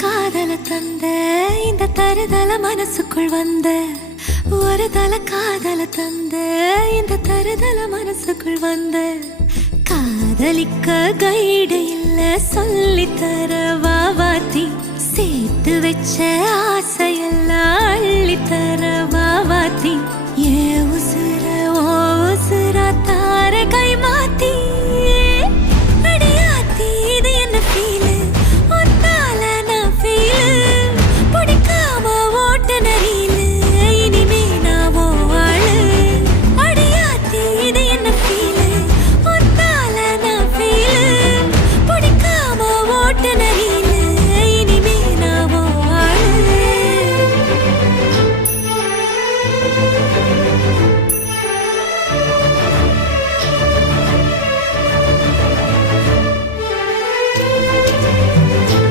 காதல தந்த இந்த தருதல மனசுக்குள் வந்த ஒரு தல காதல தந்த இந்த தருதல மனசுக்குள் வந்த காதலிக்க கைடு இல்ல சொல்லி தர வாவாத்தி சேர்த்து வச்ச ஆசையெல்லாம்